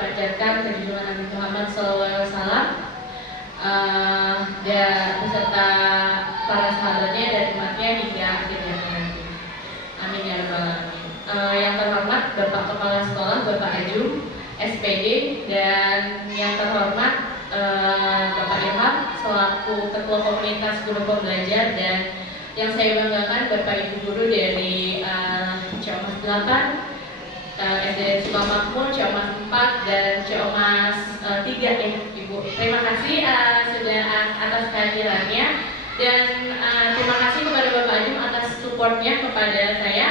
panjatkan kejunjungan Nabi Muhammad SAW dan beserta para sahabatnya dan umatnya hingga akhir zaman nanti. Amin ya rabbal alamin. Yang terhormat Bapak Kepala Sekolah Bapak Ajum SPD dan yang terhormat Bapak Ilham selaku Ketua Komunitas Guru Pembelajar, dan yang saya banggakan Bapak Ibu Guru dari Ciomas 8, SD Sukamakmur, Ciomas 4 dan Ciomas 3 ya Ibu. Terima kasih sudah atas kehadirannya, dan terima kasih kepada Bapak Ajum atas supportnya kepada saya.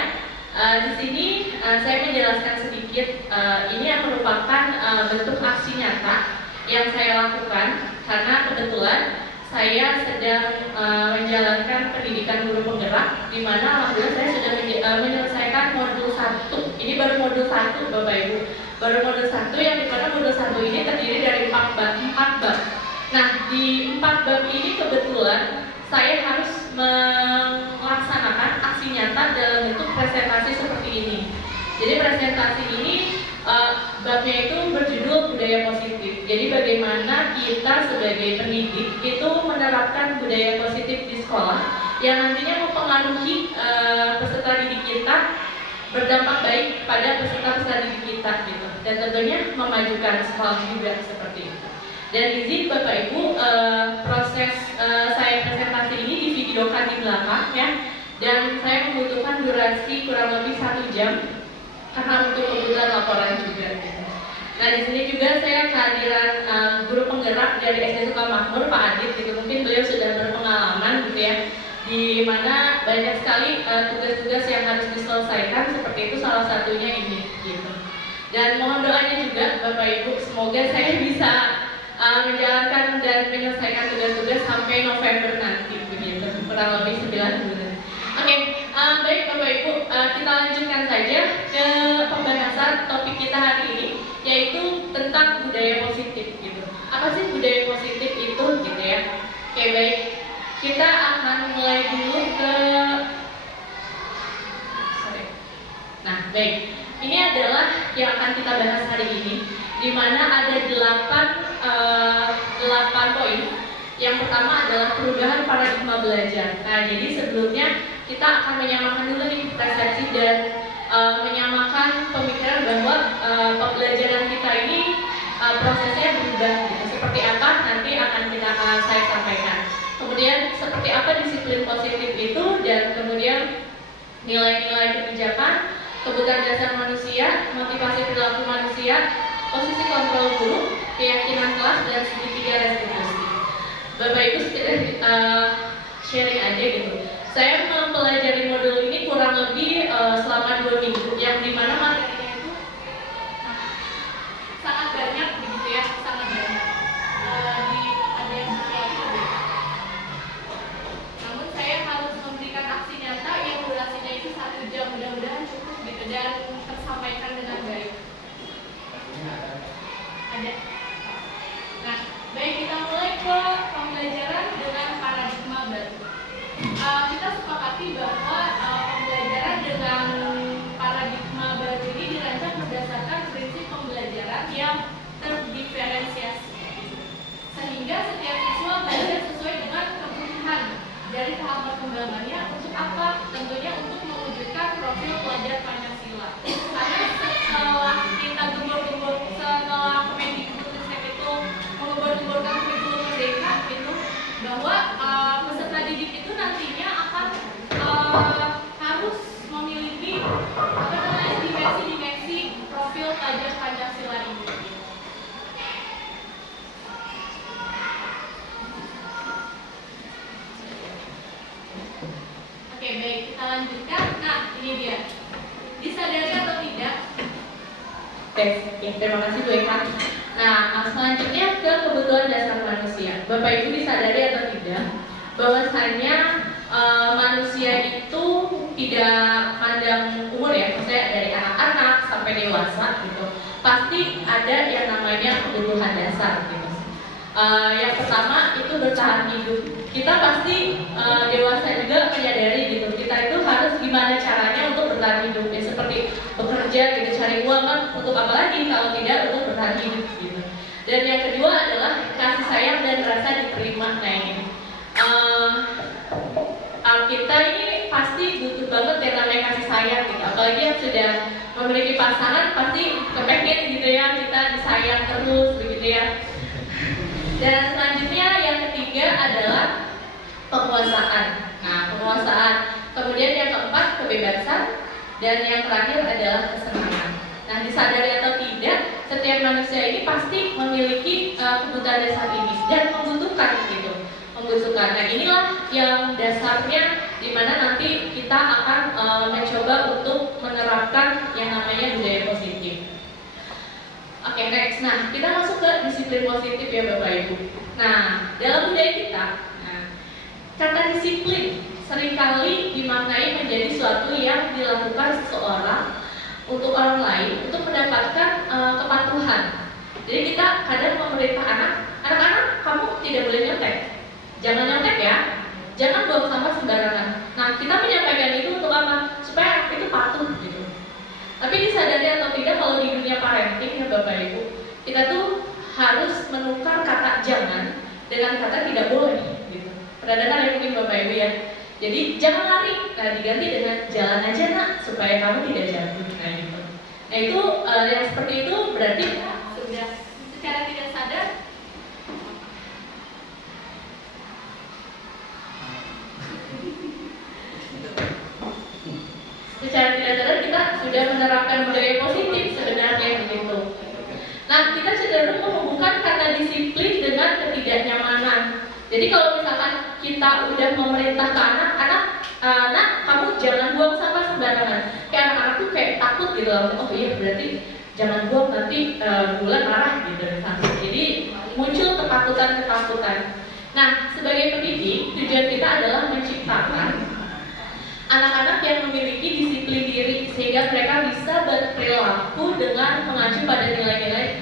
Di sini saya menjelaskan sedikit, ini merupakan bentuk aksi nyata yang saya lakukan karena kebetulan saya sedang menjalankan pendidikan guru penggerak, di mana alhamdulillah saya sudah menyelesaikan modul 1. Ini baru modul 1 Bapak Ibu, baru modul 1 yang dimana modul 1 ini terdiri dari 4 bab. Nah, di 4 bab ini kebetulan saya harus melaksanakan aksi nyata dalam bentuk presentasi seperti ini. Jadi presentasi ini babnya itu berjudul budaya positif. Jadi bagaimana kita sebagai pendidik itu menerapkan budaya positif di sekolah yang nantinya mempengaruhi peserta didik kita, berdampak baik pada peserta didik kita gitu. Dan tentunya memajukan sekolah juga seperti itu. Dan izin Bapak Ibu, proses saya presentasi ini divideokan di belakang ya, dan saya membutuhkan durasi kurang lebih 1 jam karena untuk kebutuhan laporan juga gitu. Nah, di sini juga saya kehadiran guru penggerak dari SD Sukamakmur, Pak Adit gitu. Mungkin beliau sudah berpengalaman gitu ya, di mana banyak sekali tugas-tugas yang harus diselesaikan, seperti itu salah satunya ini gitu. Dan mohon doanya juga Bapak Ibu, semoga saya bisa menjalankan dan menyelesaikan tugas-tugas sampai November nanti begitu, kurang lebih 9 bulan. Oke, baik Bapak Ibu, kita lanjutkan saja ke pembahasan topik kita hari ini, yaitu tentang budaya positif gitu. Apa sih budaya positif itu gitu ya? Oke, baik, kita akan mulai dulu ke Nah, baik, ini adalah yang akan kita bahas hari ini, di mana ada 8 poin. Yang pertama adalah perubahan paradigma belajar. Nah, jadi sebelumnya kita akan menyamakan dulu nih persepsi dan menyamakan pemikiran bahwa pembelajaran kita ini prosesnya berubah gitu. Seperti apa nanti akan saya sampaikan. Kemudian seperti apa disiplin positif itu, dan kemudian nilai-nilai kebijakan, kebutuhan dasar manusia, motivasi perilaku manusia, posisi kontrol guru, keyakinan kelas, dan segitiga restitusi. Bapak Ibu sharing aja gitu. Saya mempelajari modul ini kurang lebih selama 2 minggu, yang dimana materinya itu sangat banyak begitu ya, sangat banyak. Ada yang namun saya harus memberikan aksi nyata yang durasinya itu 1 jam, mudah-mudahan cukup gitu dan tersampaikan dengan baik. Ada. Nah, baik, kita mulai ke pembelajaran dengan paradigma baru. Kita sepakati bahwa pembelajaran dengan paradigma baru ini dirancang berdasarkan prinsip pembelajaran yang terdiferensiasi, sehingga setiap siswa belajar sesuai dengan kebutuhan dari tahap perkembangannya. Untuk apa? Tentunya untuk mewujudkan profil pelajar Pancasila. Karena setelah kita gembur-gembur, setelah Kemendikbudristek itu menggembur-gemburkan kurikulum merdeka itu, bahwa peserta didik itu nantinya akan harus memiliki dimensi-dimensi profil pelajar Pancasila ini. Oke, baik, kita lanjutkan. Nah, ini dia. Disadari atau tidak? Oke, terima kasih Bu Eka. Nah, selanjutnya ke kebutuhan dasar manusia. Bapak Ibu disadari atau tidak bahwasanya manusia itu tidak pandang umur ya, maksudnya dari anak-anak sampai dewasa gitu. Pasti ada yang namanya kebutuhan dasar gitu. Yang pertama itu bertahan hidup. Kita pasti dewasa juga menyadari gitu, kita itu harus gimana caranya untuk bertahan hidup ya, seperti bekerja gitu, cari uang kan, untuk apa lagi kalau tidak untuk bertahan hidup. Dan yang kedua adalah kasih sayang dan rasa diterima. Nah ini kita ini pasti butuh banget yang namanya kasih sayang gitu. Apalagi yang sudah memiliki pasangan pasti kepengen gitu ya, kita disayang terus begitu ya. Dan selanjutnya yang ketiga adalah penguasaan. Nah, penguasaan. Kemudian yang keempat kebebasan, dan yang terakhir adalah kesenangan. Nah, disadari atau tidak, setiap manusia ini pasti memiliki kebutuhan dasar ini dan membutuhkan gitu. Membutuhkan. Nah, inilah yang dasarnya di mana nanti kita akan mencoba untuk menerapkan yang namanya budaya positif. Oke, next. Nah, kita masuk ke disiplin positif ya Bapak Ibu. Nah, dalam budaya kita, kata disiplin seringkali dimaknai menjadi suatu yang dilakukan seseorang untuk orang lain untuk mendapatkan kepatuhan. Jadi kita kadang memerintah anak-anak kamu tidak boleh nyontek, jangan nyontek ya, jangan buang sampah sembarangan. Nah, kita menyampaikan itu untuk apa? Supaya anak itu patuh gitu. Tapi disadari atau tidak kalau di dunia parenting ya Bapak Ibu, kita tuh harus menukar kata jangan dengan kata tidak boleh gitu. Pernah dengar ya mungkin Bapak Ibu ya. Jadi jangan lari, nah diganti dengan jalan aja nak supaya kamu tidak jatuh. Nah gitu. Nah itu yang seperti itu berarti sudah secara tidak sadar kita sudah menerapkan budaya positif sebenarnya begitu. Nah kita cenderung menghubungkan kata disiplin dengan ketidaknyamanan. Jadi kalau misalkan kita udah memerintah ke anak kamu jangan buang sampah sembarangan. Kayak anak-anak tuh kayak takut gitu loh. Oh iya berarti jangan buang nanti bulan marah gitu misalnya. Jadi muncul ketakutan. Nah sebagai pendidik tujuan kita adalah menciptakan anak-anak yang memiliki disiplin diri sehingga mereka bisa berperilaku dengan mengacu pada nilai-nilai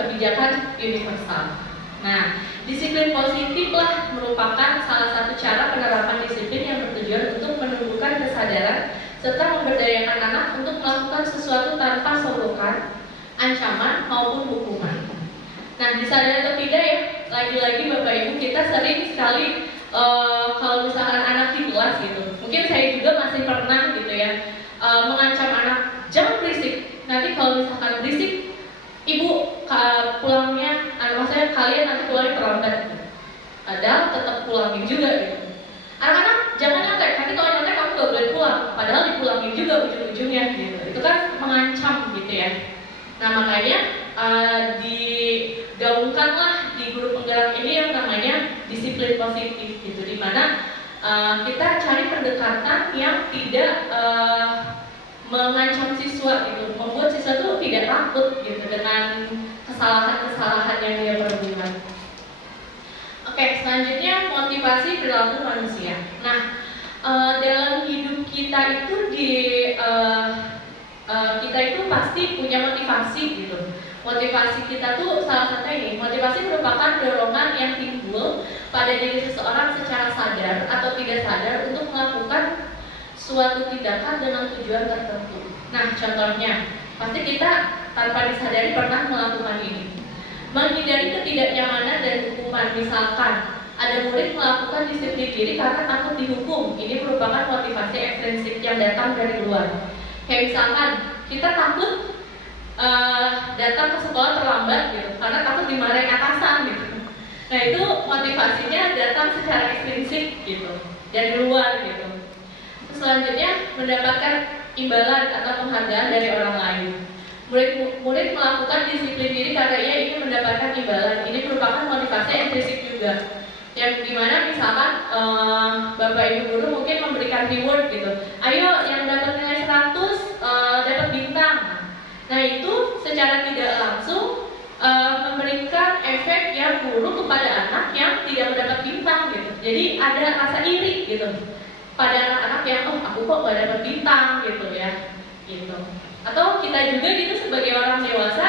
kebijakan universal. Nah, disiplin positiflah merupakan salah satu cara penerapan disiplin yang bertujuan untuk menumbuhkan kesadaran serta memberdayakan anak untuk melakukan sesuatu tanpa sorotan, ancaman maupun hukuman. Nah, disadari atau tidak ya, lagi-lagi Bapak Ibu kita sering sekali kalau misalkan anak di kelas gitu, mungkin saya juga masih pernah gitu ya mengancam anak jangan berisik. Nanti kalau misalkan berisik, ibu pulangnya, maksudnya kalian nanti pulangnya terlambat gitu. Padahal tetap pulangin juga gitu. Anak-anak jangan nyontek, nanti kalau nyontek kamu gak boleh pulang. Padahal dipulangin juga ujung-ujungnya gitu. Itu kan mengancam gitu ya. Nah makanya digaungkanlah di guru penggerak ini yang namanya disiplin positif gitu, dimana kita cari pendekatan yang tidak mengancam siswa gitu, membuat siswa itu tidak takut gitu dengan kesalahan-kesalahan yang dia perbuat. Oke, selanjutnya motivasi perilaku manusia. Nah, dalam hidup kita itu kita itu pasti punya motivasi gitu. Motivasi kita tuh salah satunya ini. Motivasi merupakan dorongan yang timbul pada diri seseorang secara sadar atau tidak sadar untuk melakukan suatu tindakan dengan tujuan tertentu. Nah, contohnya, pasti kita tanpa disadari pernah melakukan ini. Menghindari ketidaknyamanan dan hukuman. Misalkan, ada murid melakukan disiplin diri karena takut dihukum. Ini merupakan motivasi ekstrinsik yang datang dari luar. Kayak misalkan, kita takut datang ke sekolah terlambat gitu, karena takut dimarahin atasan gitu. Nah, itu motivasinya datang secara ekstrinsik gitu, dari luar gitu. Selanjutnya, mendapatkan imbalan atau penghargaan dari orang lain. Murid melakukan disiplin diri karena ia ingin mendapatkan imbalan. Ini merupakan motivasi intrinsik juga. Yang dimana misalkan Bapak Ibu guru mungkin memberikan reward gitu. Ayo yang dapat nilai 100 dapat bintang. Nah itu secara tidak langsung memberikan efek yang buruk kepada anak yang tidak mendapat bintang gitu. Jadi ada rasa iri gitu pada anak-anak yang aku kok gak dapat bintang gitu ya gitu. Atau kita juga gitu sebagai orang dewasa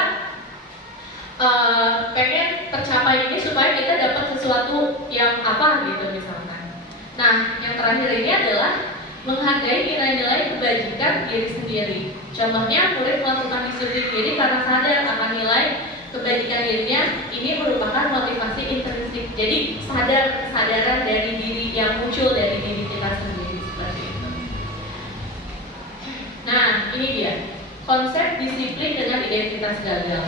pengen tercapai ini supaya kita dapat sesuatu yang apa gitu misalkan. Nah yang terakhir ini adalah menghargai nilai-nilai kebajikan diri sendiri. Contohnya murid melakukan disiplin diri karena sadar akan nilai kebajikan dirinya ini merupakan motivasi intrinsik. Jadi kesadaran dari diri yang muncul dari diri kita sendiri seperti itu. Nah, ini dia konsep disiplin dengan identitas gagal.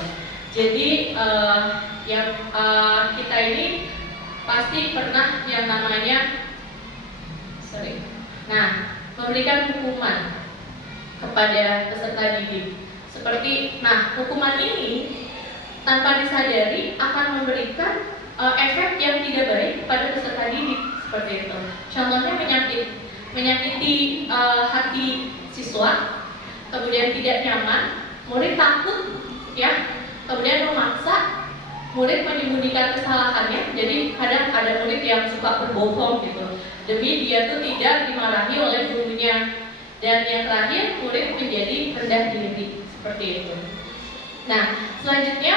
Jadi kita ini pasti pernah yang namanya memberikan hukuman kepada peserta didik. Seperti, hukuman ini tanpa disadari akan memberikan efek yang tidak baik pada peserta didik seperti itu. Contohnya menyakiti hati siswa, kemudian tidak nyaman, murid takut, kemudian memaksa murid menyembunyikan kesalahannya. Jadi kadang ada murid yang suka berbohong gitu, demi dia tuh tidak dimarahi oleh gurunya. Dan yang terakhir, murid menjadi rendah diri seperti itu. Nah, selanjutnya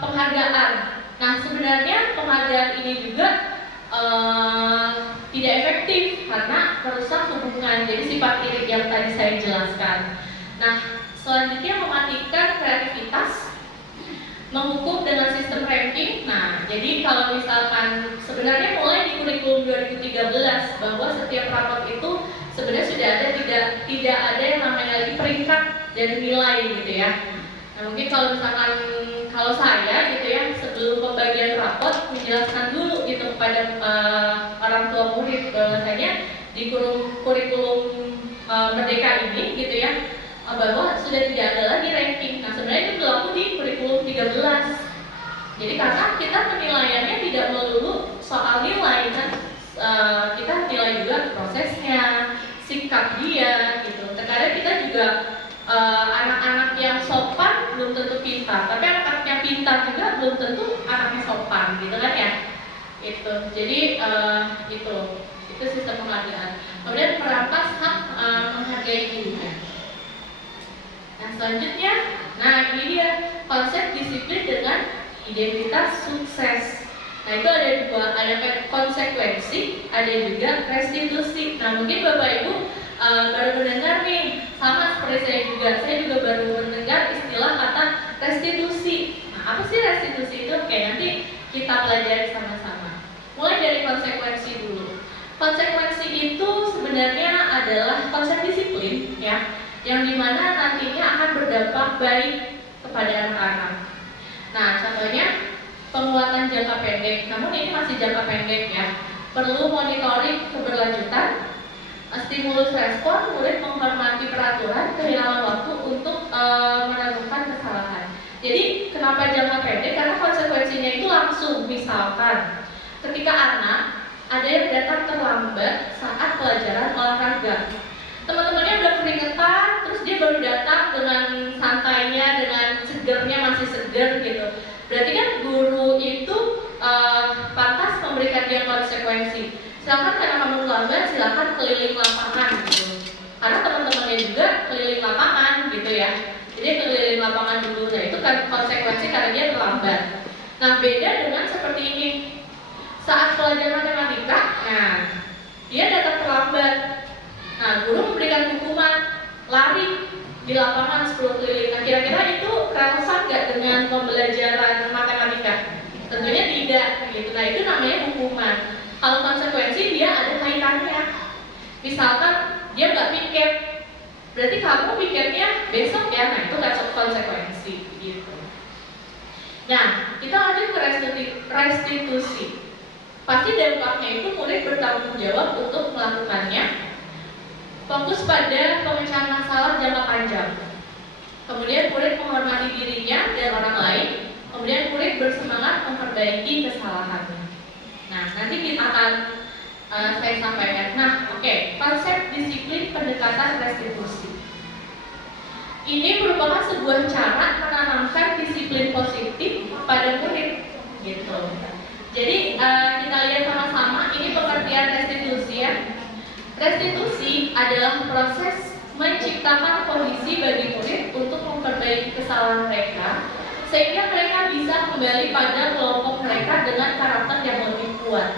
penghargaan. Nah, sebenarnya penghargaan ini juga tidak efektif karena merusak hubungan. Jadi sifat iri yang tadi saya jelaskan. Nah, selanjutnya mematikan kreativitas, menghukum dengan sistem ranking. Nah, jadi kalau misalkan sebenarnya mulai di kurikulum 2013 bahwa setiap rapot itu sebenarnya sudah ada tidak ada yang namanya lagi peringkat dan nilai gitu ya. Nah, mungkin kalau saya gitu ya, sebelum pembagian rapot menjelaskan dulu gitu kepada orang tua murid bahwasanya di kurikulum Merdeka ini gitu ya, bahwa sudah tidak ada lagi ranking. Nah, sebenarnya itu berlaku di kurikulum 13. Jadi karena kita penilaiannya tidak melulu soal nilai kan, kita nilai juga prosesnya, sikap dia gitu. Terkadang kita juga anak-anak yang sopan belum tentu pintar, tapi anak-anak yang pintar juga belum tentu anaknya sopan gitu kan ya. Jadi itu sistem penghargaan. Kemudian merampas hak menghargai dirinya. Nah, selanjutnya, ini dia konsep disiplin dengan identitas sukses. Nah, itu ada dua, ada konsekuensi, ada juga restitusi. Nah, mungkin Bapak Ibu baru mendengar nih, sama seperti saya juga baru mendengar istilah kata restitusi. Nah, apa sih restitusi itu? Oke, nanti kita pelajari sama-sama. Mulai dari konsekuensi dulu. Konsekuensi itu sebenarnya adalah konsep disiplin ya, yang dimana nantinya akan berdampak baik kepada anak-anak. Nah, contohnya penguatan jangka pendek, namun ini masih jangka pendek ya. Perlu monitoring keberlanjutan, stimulus respon, murid menghormati peraturan, kehilangan waktu untuk menemukan kesalahan. Jadi kenapa jangka pendek? Karena konsekuensinya itu langsung. Misalkan ketika anak ada yang datang terlambat saat pelajaran olahraga, teman-temannya udah keringetan, terus dia baru datang dengan santainya, dengan segernya, masih seger gitu. Berarti kan guru itu pantas memberikan dia konsekuensi. Silakan karena kamu terlambat, silakan keliling lapangan gitu. Karena teman-temannya juga keliling lapangan gitu ya. Jadi keliling lapangan dulu. Nah, itu kan konsekuensi karena dia terlambat. Nah, beda dengan seperti ini. Saat pelajaran matematika, dia datang terlambat. Nah, guru memberikan hukuman lari di lapangan 10 keliling. Nah, kira-kira itu relevan nggak dengan pembelajaran matematika? Tentunya tidak gitu. Nah, itu namanya hukuman. Kalau konsekuensi dia ada kaitannya. Misalkan dia nggak piket, berarti kamu piketnya besok ya. Nah, itu konsekuensi gitu. Nah, kita lanjut ke restitusi. Pasti dampaknya itu murid bertanggung jawab untuk melakukannya. Fokus pada pemecahan masalah jangka panjang. Kemudian murid menghormati dirinya dan orang lain. Kemudian murid bersemangat memperbaiki kesalahannya. Nah, nanti kita akan saya sampaikan. Konsep disiplin pendekatan restitusi. Ini merupakan sebuah cara menanamkan disiplin positif pada murid, gitu. Jadi kita lihat sama-sama ini pengertian restitusi ya. Restitusi adalah proses menciptakan kondisi bagi murid untuk memperbaiki kesalahan mereka sehingga mereka bisa kembali pada kelompok mereka dengan karakter yang lebih kuat.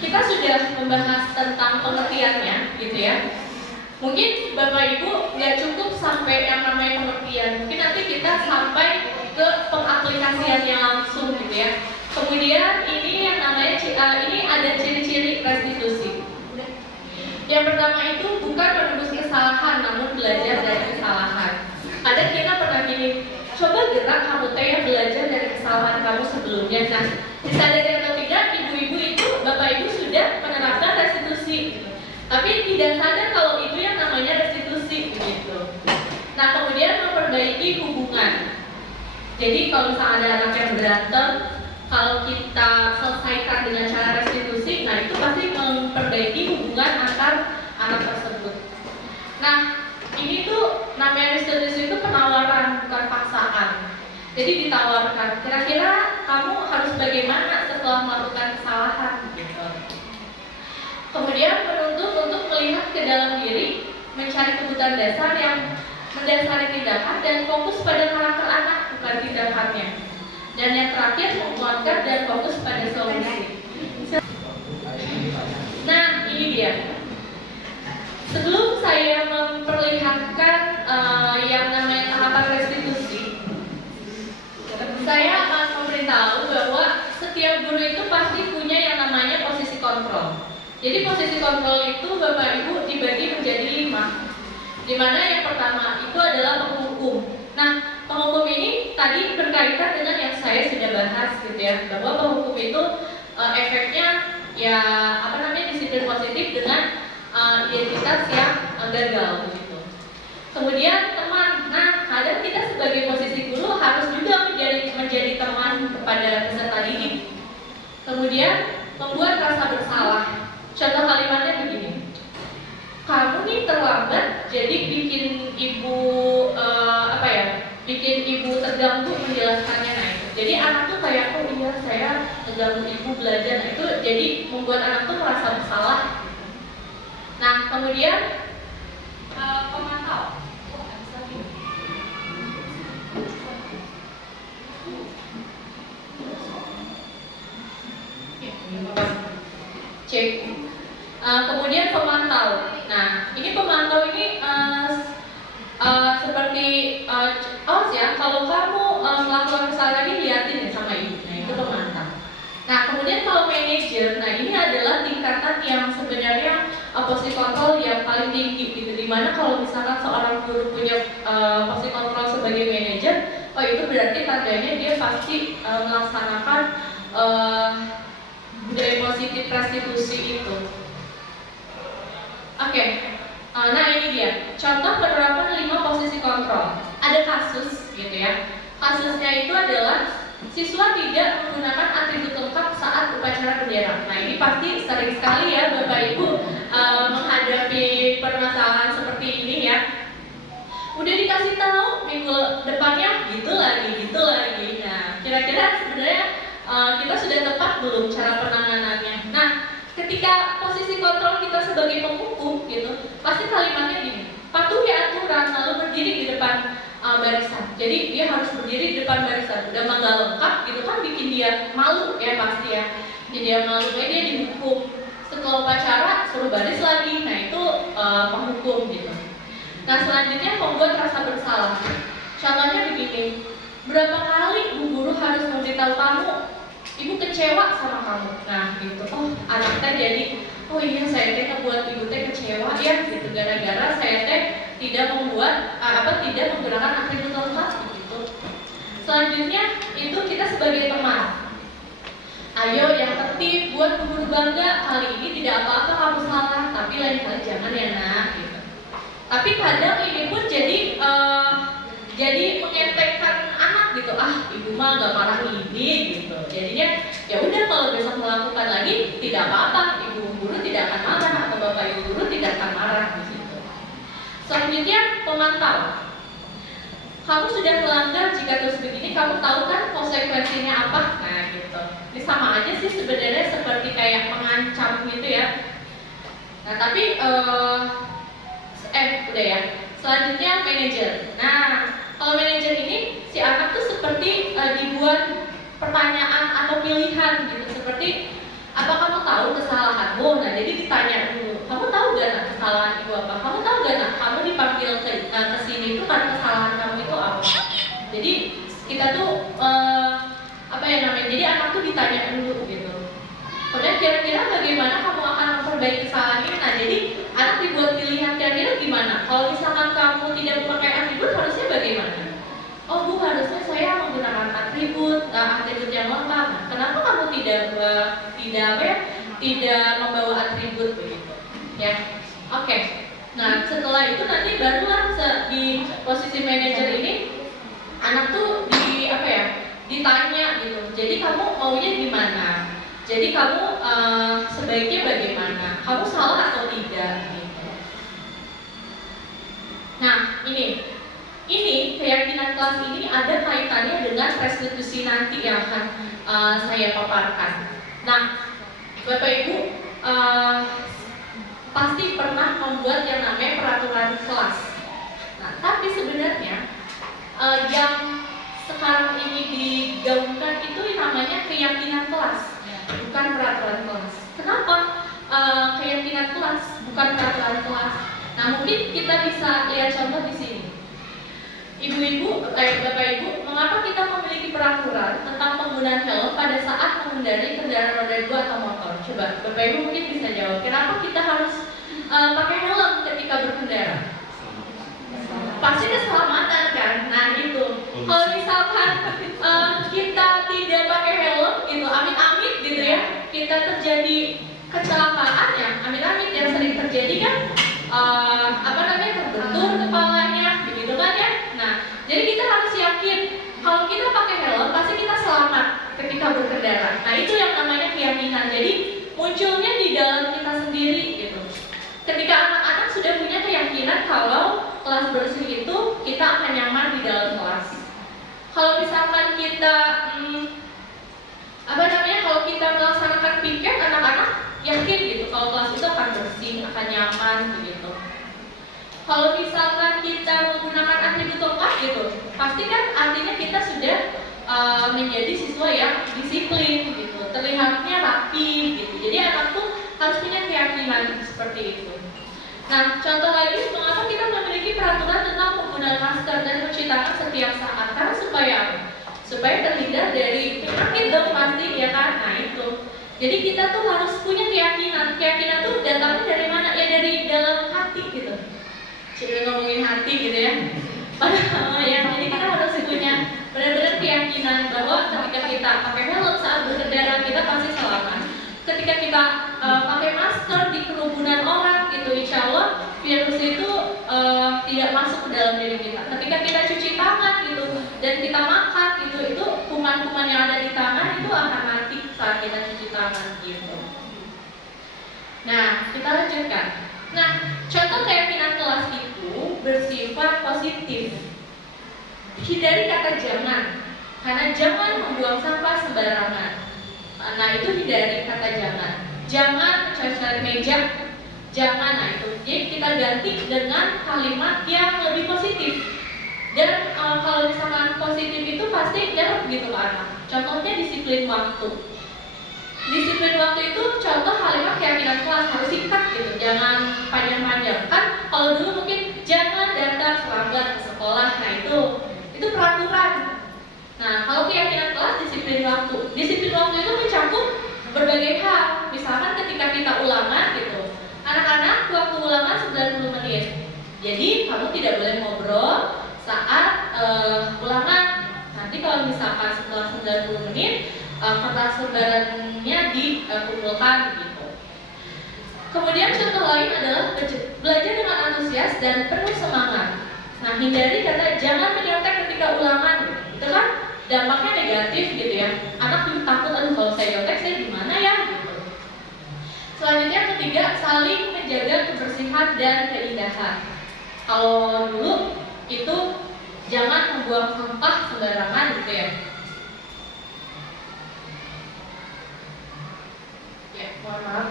Kita sudah membahas tentang pengertiannya gitu ya. Mungkin Bapak Ibu nggak cukup sampai yang namanya pengertian, mungkin nanti kita sampai ke pengaplikasiannya langsung gitu ya. Kemudian ini yang namanya ini ada ciri-ciri restitusi. Yang pertama itu bukan menebus kesalahan, namun belajar dari kesalahan. Kadang kita pernah gini, coba gerak kamu teh ya belajar dari kesalahan kamu sebelumnya. Nah, disadari atau tidak, ibu-ibu itu, bapak ibu sudah menerapkan restitusi. Tapi tidak sadar kalau itu yang namanya restitusi begitu. Nah, kemudian memperbaiki hubungan. Jadi kalau misalnya ada anak yang berantem, kalau kita selesaikan dengan cara restitusi, nah itu pasti memperbaiki hubungan antar anak tersebut. Nah, ini tuh namanya restitusi itu penawaran, bukan paksaan. Jadi ditawarkan, kira-kira kamu harus bagaimana setelah melakukan kesalahan gitu. Kemudian menuntut untuk melihat ke dalam diri, mencari kebutuhan dasar yang mendasari tindakan dan fokus pada karakter anak, bukan tindakannya. Dan yang terakhir menguatkan dan fokus pada solusi. Nah, ini dia. Sebelum saya memperlihatkan yang namanya tahapan restitusi, saya akan memberitahu bahwa setiap guru itu pasti punya yang namanya posisi kontrol. Jadi posisi kontrol itu Bapak Ibu dibagi menjadi 5. Di mana yang pertama itu adalah penghukum. Nah, penghukum ini tadi berkaitan dengan yang saya sudah bahas gitu ya, bahwa penghukum itu efeknya ya disiplin positif dengan identitas yang gagal begitu. Kemudian teman, nah kadang kita sebagai posisi guru harus juga menjadi teman kepada peserta didik. Kemudian membuat rasa bersalah. Contoh kalimatnya begini, kamu nih terlambat, jadi bikin ibu bikin ibu terganggu menjelaskannya. Nah itu, jadi anak tuh kayak oh iya saya terganggu ibu belajar. Nah itu jadi membuat anak tuh merasa bersalah. Nah kemudian pemantau. Cek. Kemudian pemantau. Nah, ini pemantau ini seperti kalau kamu melakukan kesalahan ini lihatin ya sama ibu. Nah, itu pemantau. Nah, kemudian kalau manajer, nah ini adalah tingkatan yang sebenarnya posisi kontrol yang paling tinggi gitu. Dimana kalau misalkan seorang guru punya posisi kontrol sebagai manajer, oh itu berarti tandanya dia pasti melaksanakan budaya positif restitusi itu. Oke, nah ini dia contoh penerapan 5 posisi kontrol. Ada kasus gitu ya. Kasusnya itu adalah siswa tidak menggunakan atribut lengkap saat upacara bendera. Nah ini pasti sering sekali ya Bapak Ibu menghadapi permasalahan seperti ini ya. Udah dikasih tahu minggu depannya gitu lagi. Nah kira-kira sebenarnya kita sudah tepat belum cara penanganannya? Nah ketika posisi kontrol kita sebagai penghukum gitu, pasti kalimatnya gini, patuhi aturan lalu berdiri di depan barisan. Jadi dia harus berdiri di depan barisan. Udah mah gak lengkap gitu kan bikin dia malu ya pasti ya. Jadi dia malu, dia dihukum. Setelah upacara suruh baris lagi. Nah itu penghukum gitu. Nah selanjutnya membuat rasa bersalah. Contohnya begini, berapa kali bu guru harus memberitahu kamu, ibu kecewa sama kamu. Nah gitu, oh anak teh jadi, oh iya saya teh ngebuat ibu teh kecewa ya gitu, gara-gara saya teh tidak tidak menggunakan atribut lengkap gitu. Selanjutnya itu kita sebagai teman, ayo yang tertib buat bu guru bangga, kali ini tidak apa-apa kamu salah, tapi lain kali jangan ya nak gitu. Tapi kadang ini pun jadi mengentengkan anak gitu, ibu mah gak marah ini gitu. Jadinya ya udah kalau besok melakukan lagi tidak apa-apa, ibu guru tidak akan marah atau bapak ibu guru tidak akan marah di situ. Selanjutnya pemantau. Kamu sudah melanggar, jika terus begini kamu tahu kan konsekuensinya apa? Nah gitu. Ini sama aja sih sebenarnya seperti kayak mengancam gitu ya. Nah tapi udah ya. Selanjutnya manajer. Nah kalau manajer ini si anak tuh seperti dibuat pertanyaan atau pilihan gitu, seperti apa kamu tahu kesalahanmu? Nah jadi ditanya dulu, kamu tahu gak kesalahan ibu apa? Kamu tahu gak kita tuh apa ya namanya, jadi anak tuh ditanya dulu gitu. Kemudian kira-kira bagaimana kamu akan memperbaiki kesalahan ini? Nah, jadi anak dibuat pilihan, kira-kira gimana? Kalau misalkan kamu tidak memakai atribut, harusnya bagaimana? Oh Bu, harusnya saya menggunakan atribut, atribut yang lengkap. Nah, kenapa kamu tidak membawa atribut begitu? Ya, oke. Nah, setelah itu nanti barulah di posisi manajer ini anak tuh ditanya gitu. Jadi kamu maunya gimana? Jadi kamu sebaiknya bagaimana? Kamu salah atau tidak? Gitu. Nah, ini keyakinan kelas ini ada kaitannya dengan restitusi nanti yang akan saya paparkan. Nah, Bapak Ibu pasti pernah membuat yang namanya peraturan kelas. Nah, tapi sebenarnya yang sekarang ini digaungkan itu namanya keyakinan kelas, bukan peraturan kelas. Kenapa keyakinan kelas bukan peraturan kelas? Nah, mungkin kita bisa lihat contoh di sini. Bapak Ibu, mengapa kita memiliki peraturan tentang penggunaan helm pada saat mengendarai kendaraan roda 2 atau motor? Coba Bapak Ibu mungkin bisa jawab. Kenapa kita harus pakai helm ketika berkendara? Pasti keselamatan kan? Nah itu. Kalau misalkan kita tidak pakai helm gitu, amit-amit gitu ya, kita terjadi kecelakaan ya, amit-amit yang sering terjadi kan, terbentur kepalanya, begitu kan ya. Nah, jadi kita harus yakin kalau kita pakai helm pasti kita selamat ketika berkendara. Nah itu yang namanya keyakinan. Jadi munculnya di dalam kita sendiri gitu. Ketika anak-anak sudah punya keyakinan kalau kelas bersih itu kita akan nyaman di dalam kelas. Kalau misalkan kita kalau kita melaksanakan piket, anak-anak yakin gitu kalau kelas itu akan bersih, akan nyaman begitu. Kalau misalkan kita menggunakan atribut lengkap gitu, pasti kan artinya kita sudah menjadi siswa yang disiplin gitu, terlihatnya rapi gitu. Jadi anak tuh harus punya keyakinan seperti itu. Nah, contoh lagi, mengapa kita memiliki peraturan tentang penggunaan masker dan mencuci tangan setiap saat? Karena supaya terhindar dari penyakit dong pasti ya kan? Nah itu. Jadi kita tuh harus punya keyakinan. Keyakinan tuh datangnya dari mana? Ya dari dalam hati gitu. Coba ngomongin hati gitu ya. Padahal ya, jadi kita harus punya benar-benar keyakinan bahwa ketika kita pakai helm saat berkendara kita pasti selamat. Ketika kita pakai masker di kerumunan orang gitu, insya Allah virus itu tidak masuk ke dalam diri kita. Ketika kita cuci tangan gitu dan kita makan gitu, itu kuman-kuman yang ada di tangan itu akan mati saat kita cuci tangan gitu. Nah, kita lanjutkan. Nah, contoh keyakinan kelas itu bersifat positif. Hindari kata jangan, karena jangan membuang sampah sembarangan. Nah, itu hindari kata jangan. Jangan mencoret meja, jangan. Nah itu. Jadi kita ganti dengan kalimat yang lebih positif. Dan kalau misalkan positif itu pasti dalam begitu ke anak. Contohnya disiplin waktu. Disiplin waktu itu contoh kalimat keyakinan kelas, harus singkat gitu, jangan panjang-panjang. Kan kalau dulu mungkin jangan datang terlambat ke sekolah. Nah itu peraturan. Nah kalau keyakinan kelas disiplin waktu. Disiplin waktu itu mencakup berbagai hal. Misalkan ketika kita ulangan gitu, anak-anak waktu ulangan 90 menit. Jadi kamu tidak boleh ngobrol saat ulangan. Nanti kalau misalkan setelah 90 menit kertas lembarannya dikumpulkan gitu. Kemudian contoh lain adalah belajar dengan antusias dan penuh semangat. Nah, hindari kata jangan menyontek ketika ulangan. Itu kan dampaknya negatif gitu ya. Anak takut, aduh kalau saya nyontek saya gimana ya gitu. Selanjutnya ketiga, saling menjaga kebersihan dan keindahan. Kalau dulu itu jangan membuang sampah sembarangan gitu ya. Ya, mohon maaf.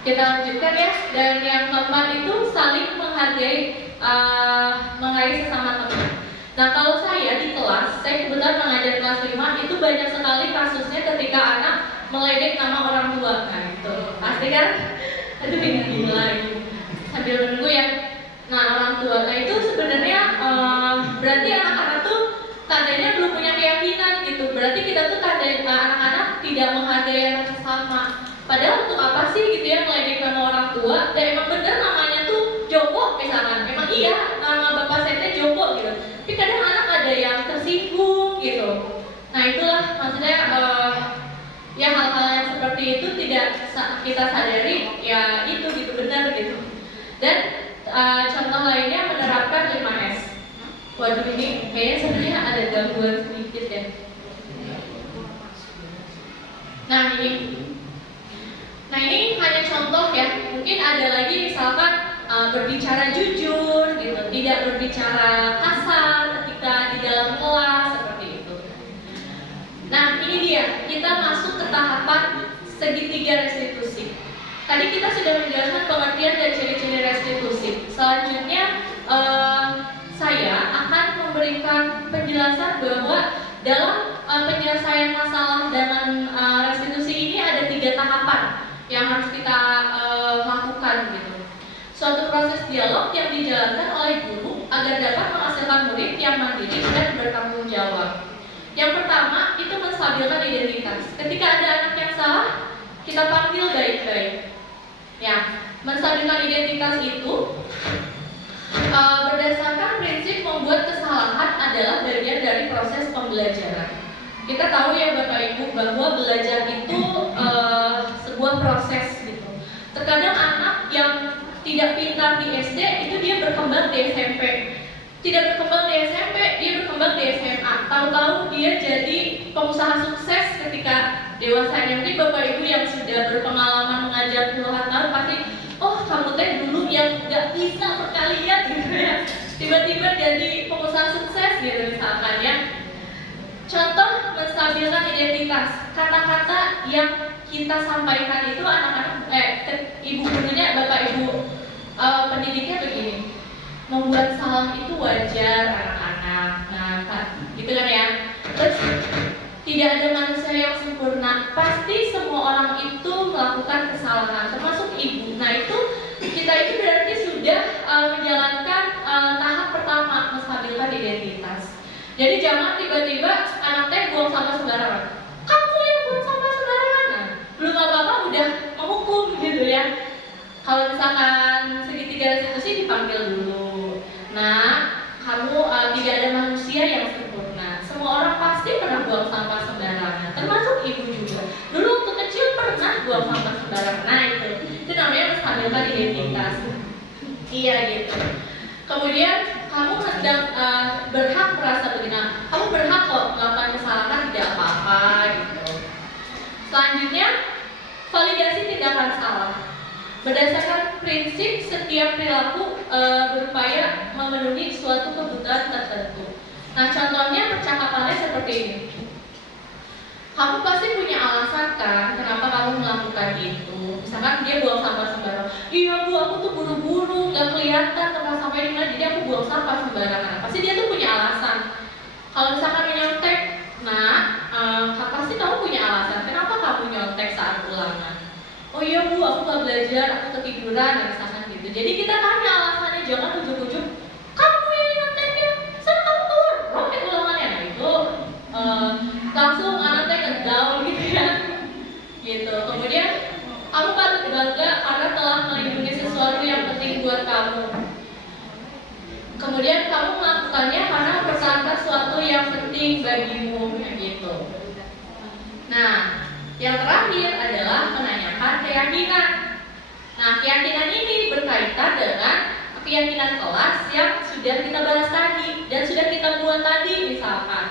Kita lanjutkan ya. Dan yang keempat itu saling menghargai sesama teman. Nah kalau saya di kelas, saya kebetulan mengajar kelas 5, itu banyak sekali kasusnya ketika anak meledek nama orang tua. Nah itu pasti kan, aduh ini lagi sambil menunggu ya. Nah orang tua, nah itu sebenarnya berarti anak-anak tuh tandanya belum punya keyakinan kita sadari ya itu gitu benar gitu. Dan contoh lainnya menerapkan 5S. Waduh, ini kayaknya sebenarnya ada gangguan sedikit ya. Nah ini hanya contoh ya. Mungkin ada lagi misalkan berbicara jujur gitu, tidak berbicara kasar ketika di dalam kelas seperti itu. Nah ini dia, kita masuk ke tahapan segitiga restitusi. Tadi kita sudah menjelaskan pengertian dan ciri-ciri restitusi. Selanjutnya saya akan memberikan penjelasan bahwa dalam penyelesaian masalah dengan restitusi ini ada 3 tahapan yang harus kita lakukan gitu. Suatu proses dialog yang dijalankan oleh guru agar dapat menghasilkan murid yang mandiri dan bertanggung jawab. Yang pertama itu menstabilkan identitas. Ketika ada anak yang salah, kita panggil baik-baik. Ya, menstabilkan identitas itu berdasarkan prinsip membuat kesalahan adalah bagian dari proses pembelajaran. Kita tahu ya Bapak Ibu bahwa belajar itu sebuah proses gitu. Terkadang anak yang tidak pintar di SD itu dia berkembang di SMP. Tidak berkembang di SMP, dia berkembang di SMA. Tahu-tahu dia jadi pengusaha sukses ketika dewasa. Nanti Bapak Ibu yang sudah berpengalaman mengajar puluhan tahun pasti, oh kamu teh dulu yang gak bisa perkalian gitu ya. Tiba-tiba jadi pengusaha sukses gitu misalkan ya. Contoh menstabilkan identitas. Kata-kata yang kita sampaikan itu anak-anak, ibu gurunya, Bapak Ibu pendidiknya begini. Membuat salah itu wajar anak-anak. Nah, gitu kan ya. Terus tidak ada manusia yang sempurna. Pasti semua orang itu melakukan kesalahan, termasuk ibu. Nah itu kita itu berarti sudah menjalankan tahap pertama menstabilkan identitas. Jadi jangan tiba-tiba anak teh buang sampah sembarangan. Kamu yang buang sampah sembarangan. Nah, belum apa-apa udah menghukum gitu ya. Kalau misalkan segitiga restitusi dipanggil dulu. Nah, kamu tidak ada manusia yang sempurna. Semua orang pasti pernah buang sampah sembarangan, termasuk ibu juga. Dulu waktu kecil pernah buang sampah sembarangan. Nah itu namanya menstabilkan identitas. Iya gitu. Kemudian kamu sedang berhak merasa begini. Kamu berhak kok melakukan kesalahan, tidak apa-apa gitu. Selanjutnya validasi tindakan salah. Berdasarkan prinsip setiap perilaku berupaya memenuhi suatu kebutuhan tertentu. Nah contohnya percakapannya seperti ini. Kamu pasti punya alasan kan kenapa kamu melakukan itu. Misalkan dia buang sampah sembarangan. Iya bu, aku tuh buru-buru, gak kelihatan tempat sampah di mana, jadi aku buang sampah sembarangan. Pasti dia tuh punya alasan. Kalau misalkan menyontek, pasti kamu punya alasan. Kenapa kamu nyontek saat ulangan? Oh iya bu, aku gak belajar, aku ketiduran, misalkan gitu. Jadi kita tanya alasannya, jangan ujuk-ujuk kamu yang nyonteknya, sana kamu keluar, robek ulangannya. Nah itu langsung anaknya ngedown gitu ya. Gitu. Kemudian kamu patut bangga karena telah melindungi sesuatu yang penting buat kamu. Kemudian kamu melakukannya karena mempertahankan sesuatu yang penting bagimu gitu. Nah, yang terakhir adalah menanyakan keyakinan. Nah, keyakinan ini berkaitan dengan keyakinan kelas yang sudah kita bahas tadi dan sudah kita buat tadi misalkan.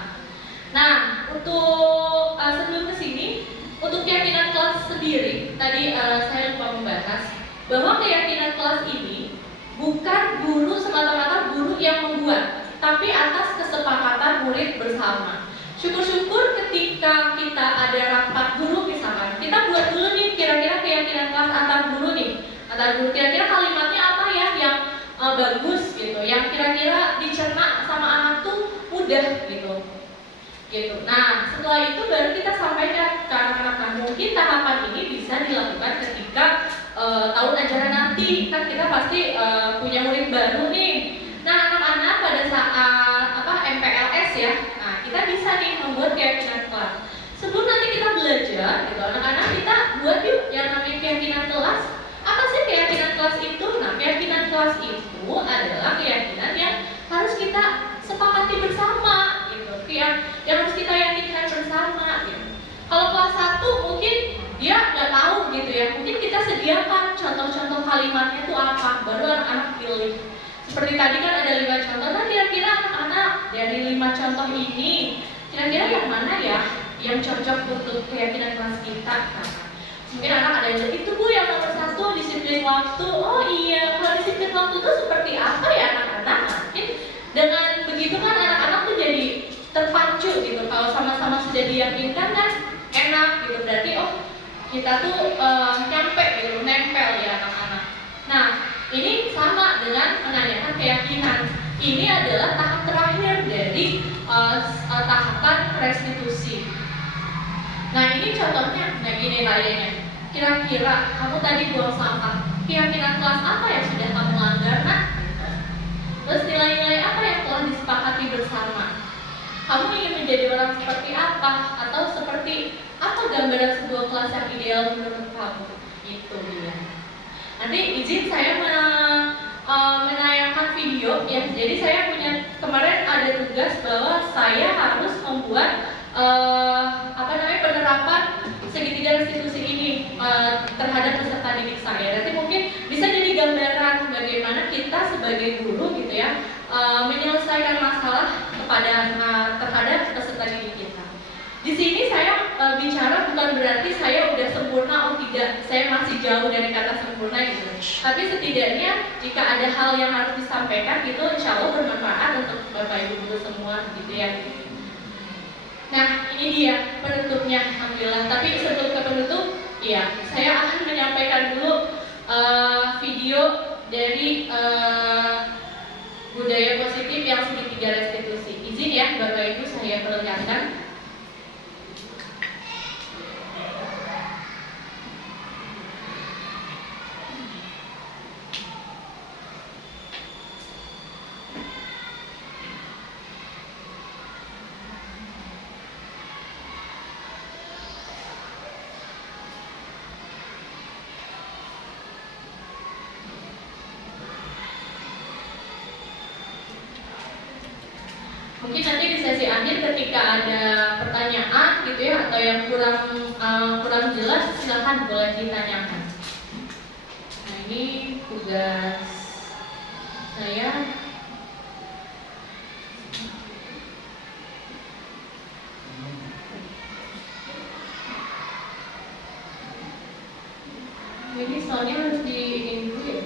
Nah, untuk sebelum kesini, untuk keyakinan kelas sendiri, tadi saya lupa membahas bahwa keyakinan kelas ini bukan guru semata-mata guru yang membuat, tapi atas kesepakatan murid bersama. Syukur-syukur ketika kita ada rapat guru misalkan, kita buat dulu nih kira-kira keyakinan kelas antar guru nih, antar guru kira-kira kalimatnya apa ya yang bagus gitu, yang kira-kira dicerna sama anak tuh mudah gitu. Nah setelah itu baru kita sampaikan ke anak-anak. Nah, mungkin tahapan ini bisa dilakukan ketika tahun ajaran nanti, kan kita pasti punya murid baru nih. Nah anak-anak pada saat MPLS ya, nah kita bisa nih membuat keyakinan kelas. Sebelum nanti kita belajar gitu, anak-anak kita buat yuk yang namanya keyakinan kelas. Apa sih keyakinan kelas itu? Nah keyakinan kelas itu adalah keyakinan yang harus kita sepakati bersama gitu, yang harus kita yakinkan bersama gitu. Kalau kelas 1 mungkin dia nggak tahu gitu ya sediakan contoh-contoh kalimatnya itu apa, baru anak-anak pilih. Seperti tadi kan ada 5 contoh, nah kira-kira anak-anak dari 5 contoh ini, kira-kira yang mana ya yang cocok untuk keyakinan kelas kita? Nah, mungkin anak ada yang itu Bu, yang nomor 1 disiplin waktu. Oh iya, kalau disiplin waktu itu seperti apa ya anak-anak? Mungkin dengan begitu kan anak-anak tuh jadi terpacu gitu. Kalau sama-sama sudah diyakinkan kan enak gitu, berarti oh kita tuh nyampe gitu, nempel ya anak-anak. Nah, ini sama dengan menanyakan keyakinan. Ini adalah tahap terakhir dari tahapan restitusi. Nah, ini contohnya, nah gini kayaknya. Kira-kira kamu tadi buang sampah, keyakinan kelas apa yang sudah kamu langgar, nak? Terus nilai-nilai apa yang telah disepakati bersama? Kamu ingin menjadi orang seperti apa? Atau seperti apa gambaran sebuah kelas yang ideal menurut kamu? Itu dia. Nanti izin saya menayangkan video ya. Jadi saya punya kemarin ada tugas bahwa saya harus membuat penerapan segitiga restitusi ini terhadap peserta didik saya. Nanti mungkin bisa jadi gambaran bagaimana kita sebagai guru gitu ya menyelesaikan masalah terhadap peserta didik kita. Di sini saya bicara bukan berarti saya udah sempurna, oh tidak, saya masih jauh dari kata sempurna gitu. Tapi setidaknya jika ada hal yang harus disampaikan gitu, insya Allah bermanfaat untuk Bapak Ibu guru semua gitu ya. Nah, ini dia penutupnya, alhamdulillah. Tapi sebelum ke penutup, ya saya akan menyampaikan dulu video dari budaya positif yang segitiga restitusi. Izin ya Bapak Ibu saya perlihatkan. Mungkin nanti di sesi akhir ketika ada pertanyaan gitu ya atau yang kurang jelas silahkan boleh ditanyakan. Nah ini tugas saya. Ini soalnya harus diinin dulu ya.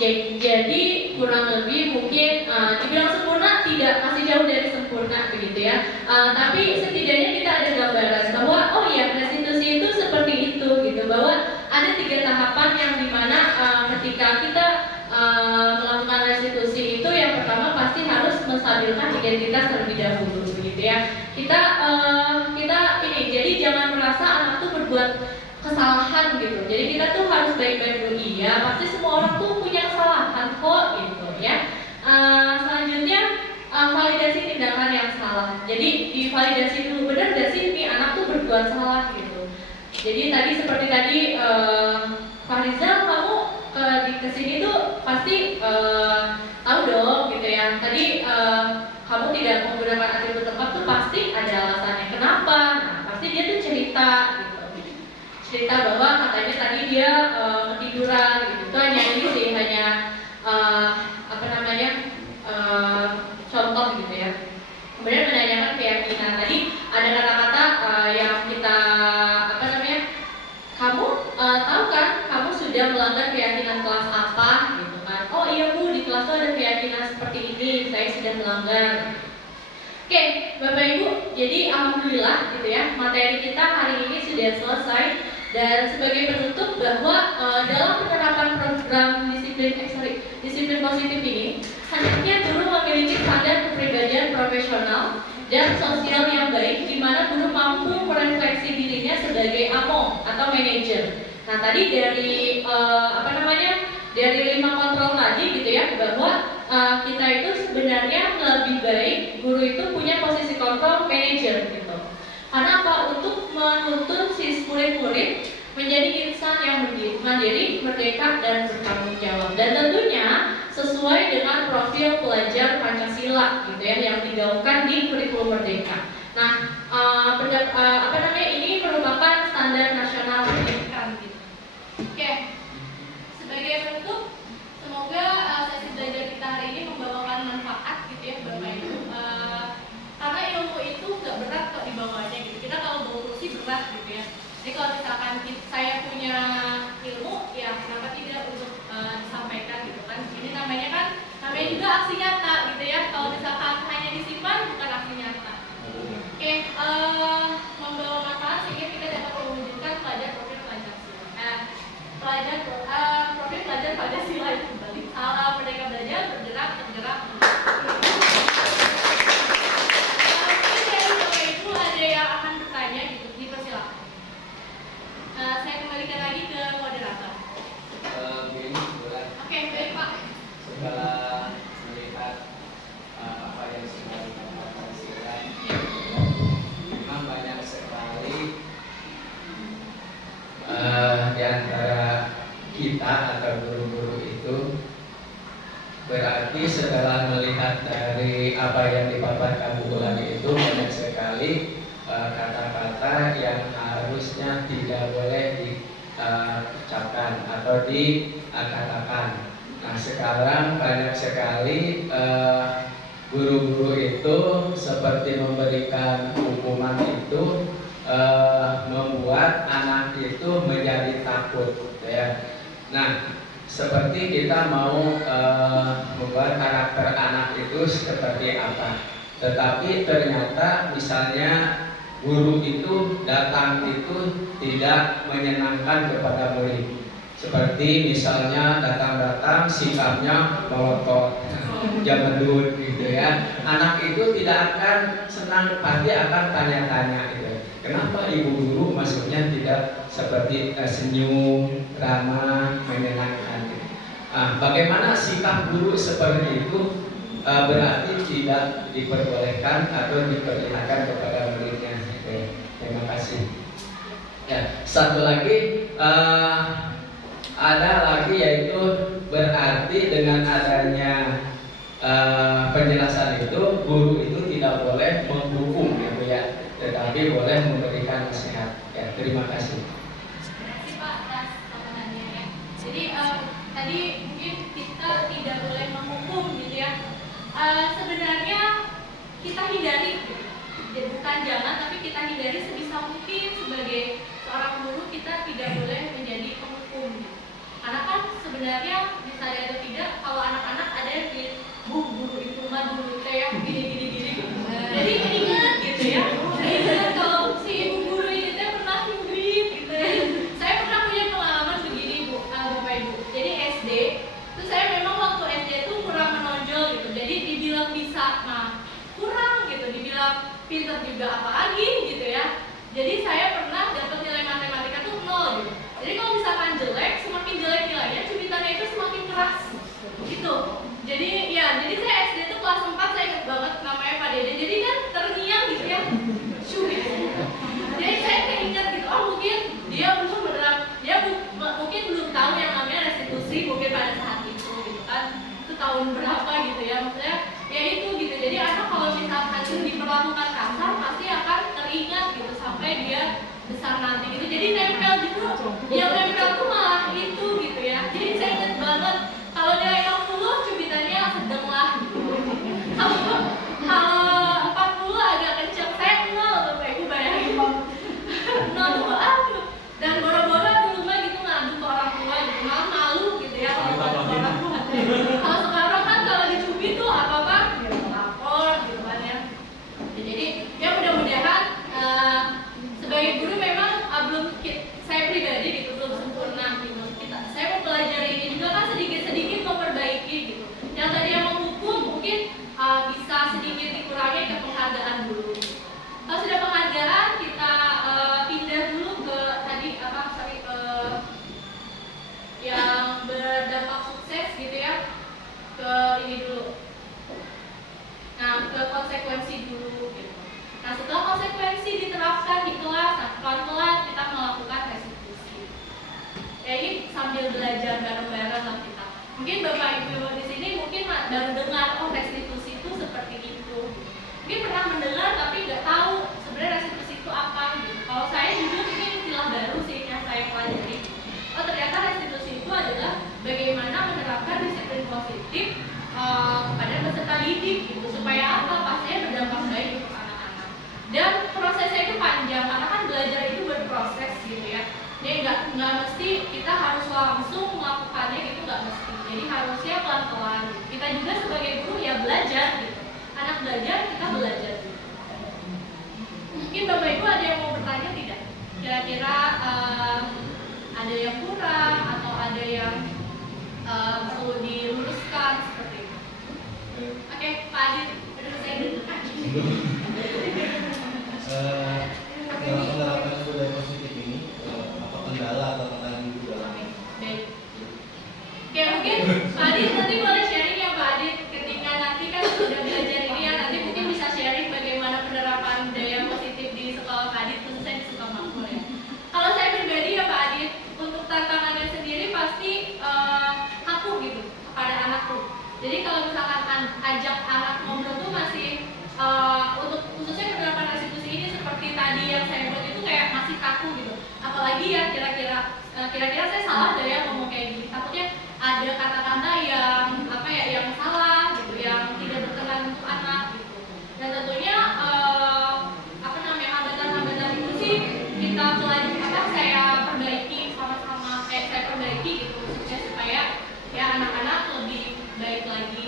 Jadi kurang lebih mungkin dibilang sempurna tidak, masih jauh dari sempurna begitu ya. Tapi setidaknya kita ada gambaran bahwa oh ya restitusi itu seperti itu gitu, bahwa ada 3 tahapan yang dimana ketika kita melakukan restitusi itu yang pertama pasti harus menstabilkan identitas terlebih dahulu begitu ya. Kita ini jadi jangan merasa anak tuh berbuat kesalahan gitu. Jadi kita tuh harus baik-baik dulu. Iya, pasti semua orang tuh punya kesalahan kok gitu ya. Selanjutnya validasi tindakan yang salah. Jadi divalidasi dulu, benar gak sih nih anak tuh berbuat salah gitu. Jadi tadi seperti tadi Farizal, kamu di kesini tuh pasti tahu dong gitu ya. Tadi kamu tidak menggunakan atribut tepat tuh pasti ada alasannya kenapa. Nah, pasti dia tuh cerita gitu. Cerita bahwa katanya tadi dia ketiduran gitu. Itu hanya ini sih, hanya contoh gitu ya. Kemudian menanyakan keyakinan. Tadi ada kata-kata yang kita kamu tahu kan kamu sudah melanggar keyakinan kelas apa gitu kan. Oh iya Bu, di kelas tuh ada keyakinan seperti ini, saya sudah melanggar. Oke, Bapak Ibu, jadi alhamdulillah gitu ya, materi kita hari ini sudah selesai. Dan sebagai penutup bahwa dalam penerapan program disiplin positif ini, hendaknya guru memiliki standar kepribadian profesional dan sosial yang baik, di mana guru mampu merefleksi dirinya sebagai AMO atau manajer. Nah tadi dari dari 5 kontrol tadi gitu ya, bahwa kita itu sebenarnya lebih baik guru itu punya posisi kontrol manajer gitu. Karena apa? Untuk menuntun si murid-murid menjadi insan yang mandiri, merdeka, dan bertanggung jawab. Dan tentunya sesuai dengan profil pelajar Pancasila gitu ya, yang digaungkan di kurikulum merdeka. Nah, ini merupakan standar nasional pendidikan gitu. Oke, sebagai penutup, semoga sesi belajar kita hari ini membawakan manfaat gitu ya Bapak Ibu. Karena ilmu itu nggak berat kok dibawanya gitu. Kita kalau bawa kursi berat gitu ya. Jadi kalau misalkan saya punya ilmu, ya kenapa tidak untuk disampaikan gitu kan. Ini namanya juga aksi nyata gitu ya. Kalau misalkan hanya disimpan bukan aksi nyata. Oke, membawa manfaat sehingga kita dapat mewujudkan profil pelajar Pancasila itu kembali. Salah Merdeka Belajar, bergerak, tergerak. Ada yang akan bertanya gitu, dipersilakan. Saya kembalikan lagi ke moderator. Oke, baik Pak. Setelah melihat apa yang sudah dikatakan Silan, memang banyak sekali di antara kita atau guru-guru itu berarti setelah melihat dari apa yang dipaparkan Bu Ulan itu banyak sekali kata-kata yang harusnya tidak boleh diucapkan atau dikatakan. Nah sekarang banyak sekali guru-guru itu seperti memberikan hukuman itu membuat anak itu menjadi takut ya. Nah seperti kita mau membuat karakter anak itu seperti apa, tetapi ternyata misalnya guru itu datang itu tidak menyenangkan kepada murid. Seperti misalnya datang-datang sikapnya melotot, jamedut gitu ya. Anak itu tidak akan senang, pasti akan tanya-tanya gitu. Kenapa ibu guru maksudnya tidak seperti senyum, ramah, menyenangkan gitu. Bagaimana sikap guru seperti itu berarti tidak diperbolehkan atau diperlihatkan kepada muridnya. Terima kasih. Ya, satu lagi ada lagi yaitu berarti dengan adanya penjelasan itu guru itu tidak boleh menghukum gitu ya, tetapi boleh memberikan nasihat. Ya, terima kasih. Terima kasih Pak atas pertanyaannya ya. Jadi tadi mungkin kita tidak boleh menghukum gitu ya. Sebenarnya kita hindari, bukan jangan, tapi kita hindari sebisa mungkin sebagai seorang guru kita tidak boleh menjadi penghukum. Karena kan sebenarnya disadari atau tahun berapa gitu ya, maksudnya ya itu gitu. Jadi anak kalau misalkan diperlakukan kasar pasti akan teringat gitu sampai dia besar nanti gitu. Jadi nempel gitu, yang nempel tuh malah itu gitu ya. Jadi saya ingat banget kalau nilai 60 cubitannya sedang lah gitu. Kalau 40 agak kenceng, saya 0 Bapak Ibu bayangin. 0 tuh aduh. Dan boro-boro dulu mah gitu ngadu ke orang tua gitu, malah malu gitu ya kalau ngadu ke orang tua. Kalau sekarang kan kalau dicubit tuh apa-apa ya lapor gitu kan ya. Jadi ya mudah-mudahan sebagai guru memang belum saya pribadi gitu belum sempurna gitu. Saya mempelajari ini juga kan sedikit-sedikit memperbaiki gitu. Yang tadi yang menghukum mungkin bisa sedikit dikurangi ke penghargaan dulu. Kalau sudah penghargaan kita pindah dulu ke tadi yang berdampak sukses gitu ya, ke ini dulu. Nah, ke konsekuensi dulu gitu. Nah, setelah konsekuensi diterapkan di kelas, pelan-pelan kita melakukan restitusi. Ya ini sambil belajar bareng-bareng lah kita. Mungkin Bapak Ibu di sini mungkin baru dengar oh restitusi itu seperti itu. Mungkin pernah mendengar tapi nggak tahu sebenarnya restitusi itu apa gitu. Kalau saya jujur ini istilah baru sih yang saya pelajari. Oh ternyata restitusi itu adalah bagaimana menerapkan disiplin positif kepada peserta didik gitu supaya apa pastinya berdampak baik untuk anak-anak. Dan prosesnya itu panjang karena kan belajar itu berproses gitu ya. Jadi nggak mesti kita harus langsung melakukannya gitu, nggak mesti. Jadi harusnya pelan-pelan. Kita juga sebagai guru ya belajar gitu. Anak belajar, kita belajar gitu. Mungkin Bapak Ibu ada yang mau bertanya tidak? Kira-kira ada yang kurang atau ada yang perlu diluruskan seperti itu. Oke, Pak Adit, aduh saya deg-degan. Dalam penerapan budaya positif ini, apa kendala atau tantangan ibu dalam? Baik. Oke, mungkin Pak Adit nanti boleh sharing ya Pak Adit ketika nanti kan sudah belajar ini ya, nanti mungkin bisa sharing bagaimana penerapan budaya positif di sekolah Pak Adit, khususnya di Sukamakmur ya. Kalau saya pribadi ya Pak Adit, untuk tantangannya sendiri pasti aku gitu kepada anakku. Jadi kalau misalkan ajak anak ngobrol tuh masih untuk khususnya penerapan restitusi ini seperti tadi yang saya buat itu kayak masih kaku gitu. Apalagi ya kira-kira saya salah dari yang ngomong kayak gini. Takutnya ada kata-kata yang yang salah gitu, yang tidak berkenan untuk anak gitu. Dan tentunya hambatan-hambatan itu sih kita saya perbaiki sama-sama saya perbaiki gitu supaya ya anak-anak lebih baik lagi.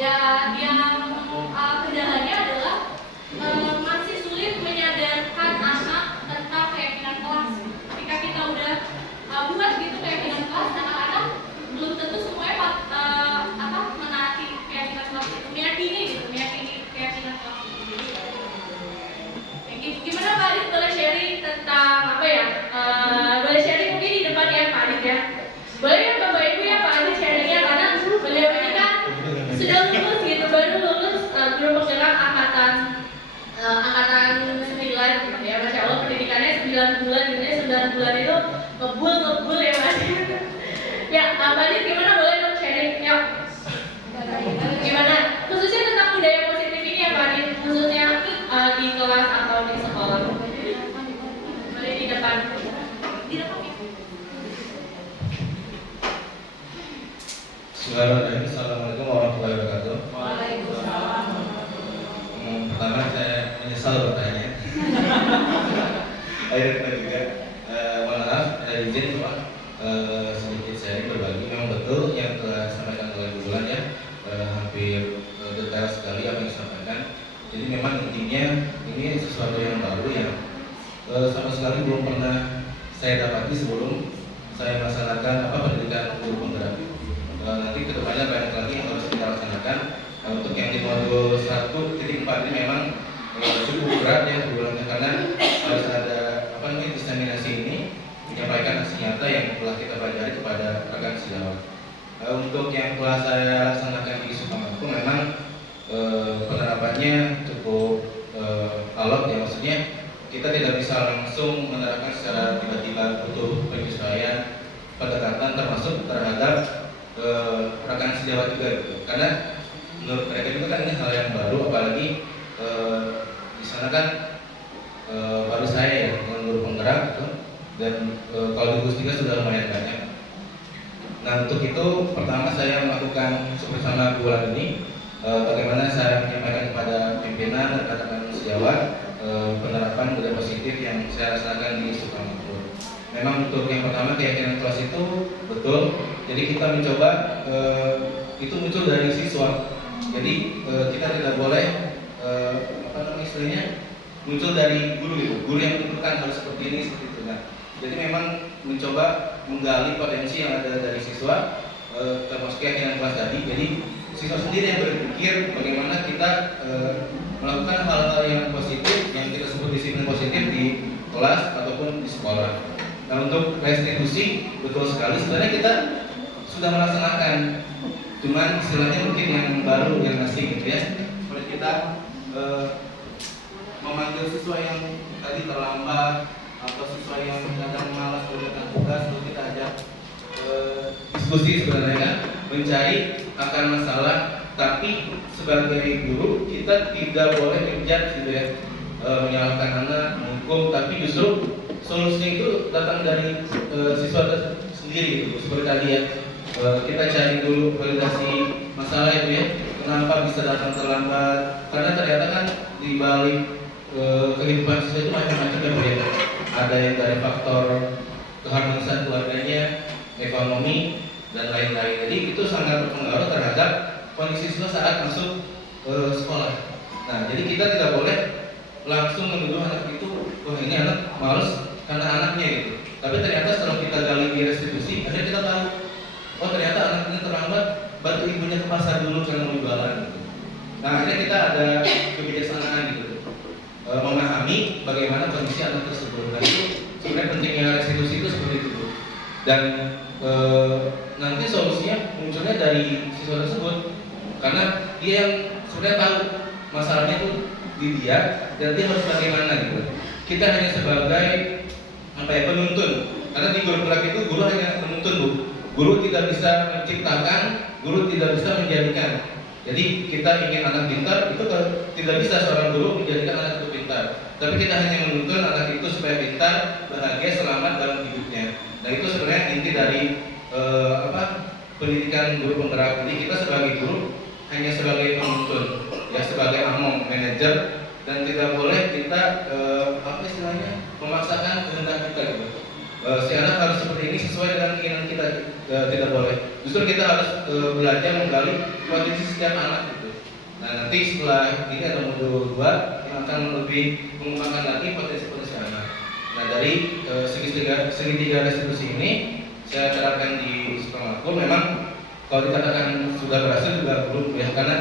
Dan yang kendalanya adalah masih sulit menyadarkan anak tentang keyakinan kelas. Ketika kita udah buat gitu keyakinan kelas, anak-anak belum tentu semuanya menaati keyakinan kelas itu, meyakini keyakinan kelas itu. Gimana Pak Adit boleh sharing tentang boleh sharing mungkin di depan ya Pak Adit ya. Boleh ya Bapak Ibu ya Pak Adit sharingnya karena beliau ini kan sudah lulus gitu, baru lulus guru penggerak angkatan 9 gitu ya. Masya Allah pendidikannya 9 bulan gitu ya, 9 bulan itu ngebul ya Mas. Ya Pak Adit gimana boleh dong sharing yuk. Gimana khususnya tentang budaya positif ini ya Pak Adit, khususnya di kelas atau di sekolah. Boleh di depan. Bismillahirrahmanirrahim. Assalamualaikum warahmatullahi wabarakatuh. Waalaikumsalam. Pertama saya menyesal bertanya. Akhirnya juga mohon maaf, izin Pak sedikit sharing berbagi. Memang betul yang telah disampaikan oleh Bu Bulan ya, hampir detail sekali apa yang disampaikan. Jadi memang intinya ini sesuatu yang baru yang sama sekali belum pernah saya dapati sebelum saya melaksanakan pendidikan guru penggerak. Nanti kedepannya banyak lagi yang harus kita laksanakan. Untuk yang di modul 1.4 ini memang cukup berat ya bulannya karena harus ada diseminasi ini menyampaikan hasil nyata yang telah kita pelajari kepada rekan sejawat. Untuk yang telah saya laksanakan di Sukamakmur memang penerapannya cukup alot ya, maksudnya kita tidak bisa langsung menerapkan secara tiba-tiba, butuh penyesuaian pendekatan termasuk terhadap rekan sejawat juga gitu. Karena menurut mereka juga kan ini hal yang baru, apalagi di sana kan baru saya ya dengan guru penggerak gitu. Dan kalau di Gugus 3 sudah lumayan banyak. Nah untuk itu pertama saya melakukan bersama bulan ini bagaimana saya menyampaikan kepada pimpinan dan rekan-rekan sejawat penerapan budaya positif yang saya rasakan di Sukamakmur. Memang untuk yang pertama keyakinan kelas itu betul. Jadi kita mencoba itu muncul dari siswa. Jadi kita tidak boleh istilahnya muncul dari guru gitu. Guru yang menentukan harus seperti ini seperti itu. Nah, jadi memang mencoba menggali potensi yang ada dari siswa termasuk keyakinan kelas tadi. Jadi siswa sendiri yang berpikir bagaimana kita melakukan hal-hal yang positif, yang kita sebut disiplin positif di kelas ataupun di sekolah. Nah untuk restitusi betul sekali sebenarnya kita sudah melaksanakan, cuman istilahnya mungkin yang baru yang asing gitu ya. Seperti kita memanggil siswa yang tadi terlambat atau siswa yang kadang malas mengerjakan tugas, lalu kita ajak diskusi sebenarnya kan, mencari akar masalah. Tapi sebagai guru kita tidak boleh menjudge gitu ya, menyalahkan anak, menghukum, tapi justru solusinya itu datang dari siswa sendiri gitu. Seperti tadi ya, kita cari dulu validasi masalah itu ya, kenapa bisa datang terlambat, karena ternyata kan di balik kehidupan siswa itu macam-macam ya. Ada yang dari faktor keharmonisan keluarganya, ekonomi, dan lain-lain. Jadi itu sangat berpengaruh terhadap kondisi siswa saat masuk sekolah. Nah, jadi kita tidak boleh langsung menuduh anak itu, wah ini anak malas karena anaknya gitu. Tapi ternyata setelah kita gali di restitusi, akhirnya kita tahu, oh ternyata anak ini terlambat, bantu ibunya ke pasar dulu karena mau jualan. Gitu. Nah, akhirnya kita ada kebijaksanaan gitu, memahami bagaimana kondisi anak tersebut. Dan itu sebenarnya pentingnya restitusi itu seperti itu. Dan nanti solusinya munculnya dari siswa tersebut, karena dia yang sebenarnya tahu masalahnya itu di dia dan dia harus bagaimana gitu. Kita hanya sebagai penuntun, karena di guru gerak itu guru hanya menuntun Bu. Guru tidak bisa menciptakan, guru tidak bisa menjadikan. Jadi kita ingin anak pintar itu tidak bisa seorang guru menjadikan anak itu pintar, tapi kita hanya menuntun anak itu supaya pintar, bahagia, selamat dalam hidupnya. Nah itu sebenarnya inti dari pendidikan guru penggerak. Jadi kita sebagai guru hanya sebagai penuntun, ya sebagai among manajer, dan tidak boleh kita istilahnya memaksakan kehendak kita gitu. Si anak harus seperti ini sesuai dengan keinginan kita, tidak boleh. Justru kita harus belajar menggali potensi setiap anak gitu. Nah nanti setelah ini ada modul 2 yang akan lebih mengembangkan lagi potensi-potensi anak. Nah dari segitiga restitusi ini saya terapkan di Sukamakmur. Memang kalau dikatakan sudah berhasil juga belum ya, karena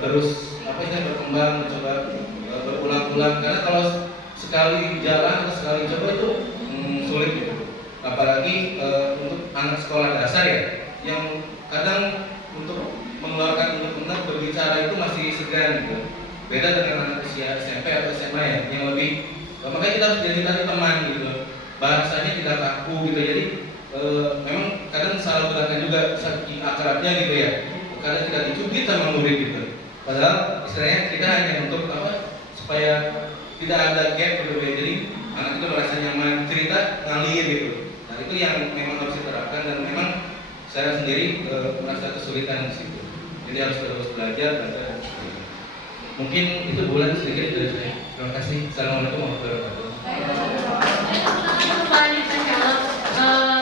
terus berkembang, mencoba berulang-ulang. Karena kalau sekali jalan atau sekali coba itu sulit gitu. Apalagi untuk anak sekolah dasar ya, yang kadang untuk mengeluarkan unek-unek berbicara itu masih segan gitu. Beda dengan anak usia SMP atau SMA ya, yang lebih makanya kita harus jadikan teman gitu. Bahasanya tidak kaku gitu. Jadi memang kadang salah gunakan juga saking akrabnya gitu ya. Kadang tidak dicubit sama murid gitu. Padahal istilahnya kita hanya untuk supaya tidak ada gap gitu. Jadi anak itu merasa nyaman cerita ngalir gitu. Nah itu yang memang harus diterapkan, dan memang saya sendiri merasa kesulitan di situ. Jadi harus terus belajar. Mungkin itu bulan sedikit dari saya. Terima kasih. Assalamualaikum warahmatullahi wabarakatuh.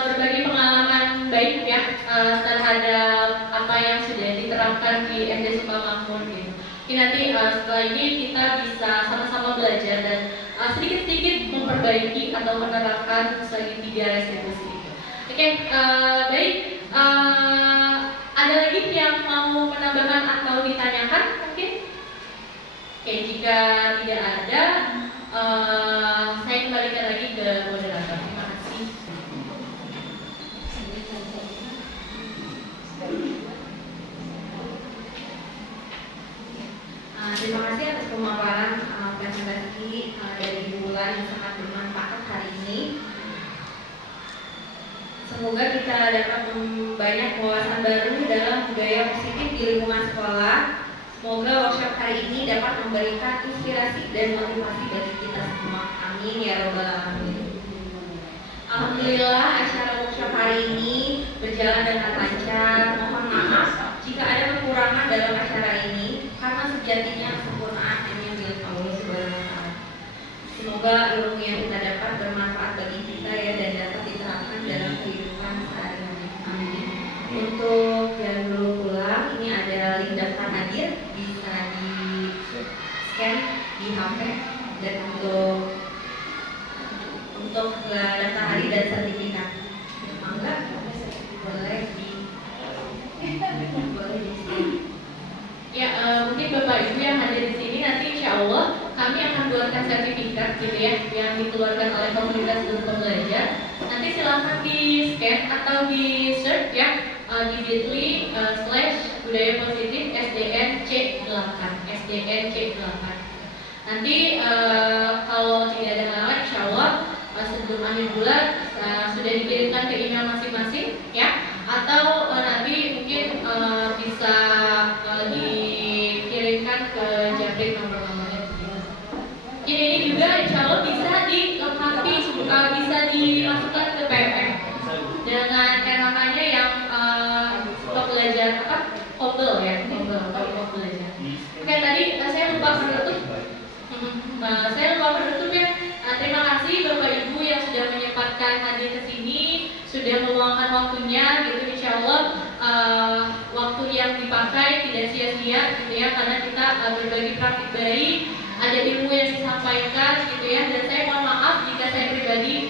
Berbagi pengalaman baik ya terhadap apa yang sudah diterapkan di SD Sukamakmur gitu. Mungkin nanti setelah ini kita bisa sama-sama belajar dan sedikit-sedikit memperbaiki atau menerapkan segitiga restitusi. Oke, baik. Ada lagi yang mau menambahkan atau ditanyakan mungkin? Oke, jika tidak ada, saya kembalikan lagi ke moderator. Terima kasih. Terima kasih atas pemaparan presentasi dari Bulan yang sangat bermanfaat hari ini. Semoga kita dapat banyak wawasan baru dalam budaya positif di lingkungan sekolah. Semoga workshop hari ini dapat memberikan inspirasi dan motivasi bagi kita semua. Amin ya robbal alamin. Alhamdulillah acara workshop hari ini berjalan dengan lancar. Mohon maaf jika ada kekurangan dalam acara ini karena sejatinya kesempurnaan hanya milik Allah Subhanahu wa taala. Semoga ilmu yang kita dapat bermanfaat bagi kita ya dan dapat diterapkan dalam kehidupan sehari-hari. Amin. Untuk yang belum pulang, ini ada link daftar hadir, bisa di scan di HP dan untuk daftar hadir dan sertifikat. Mangga boleh di Ya, mungkin Bapak Ibu yang hadir di sini nanti insya Allah kami akan buatkan sertifikat gitu ya yang dikeluarkan oleh komunitas guru pembelajar. Nanti silahkan di scan atau di search ya di bit.ly/budaya positif SDNC8 SDNC8. Nanti kalau tidak ada halangan insya Allah sebelum akhir bulan sudah dikirimkan ke email masing-masing ya, atau nanti mungkin bisa dikirimkan ke Jabrik nomor-nomornya. Jadi ini juga insya Allah bisa dilengkapi, bisa dimasukkan ke PMM dengan NHK-nya yang pembelajar Kobel ya, Kobel belajar. Oke, tadi saya lupa menutup. Saya lupa menutup ya. Terima kasih Bapak Ibu yang sudah menyempatkan hadir ke sini, sudah meluangkan waktunya gitu. Insya Allah waktu yang dipakai tidak sia-sia gitu ya, karena kita berbagi praktik baik, ada ilmu yang disampaikan gitu ya. Dan saya mohon maaf jika saya pribadi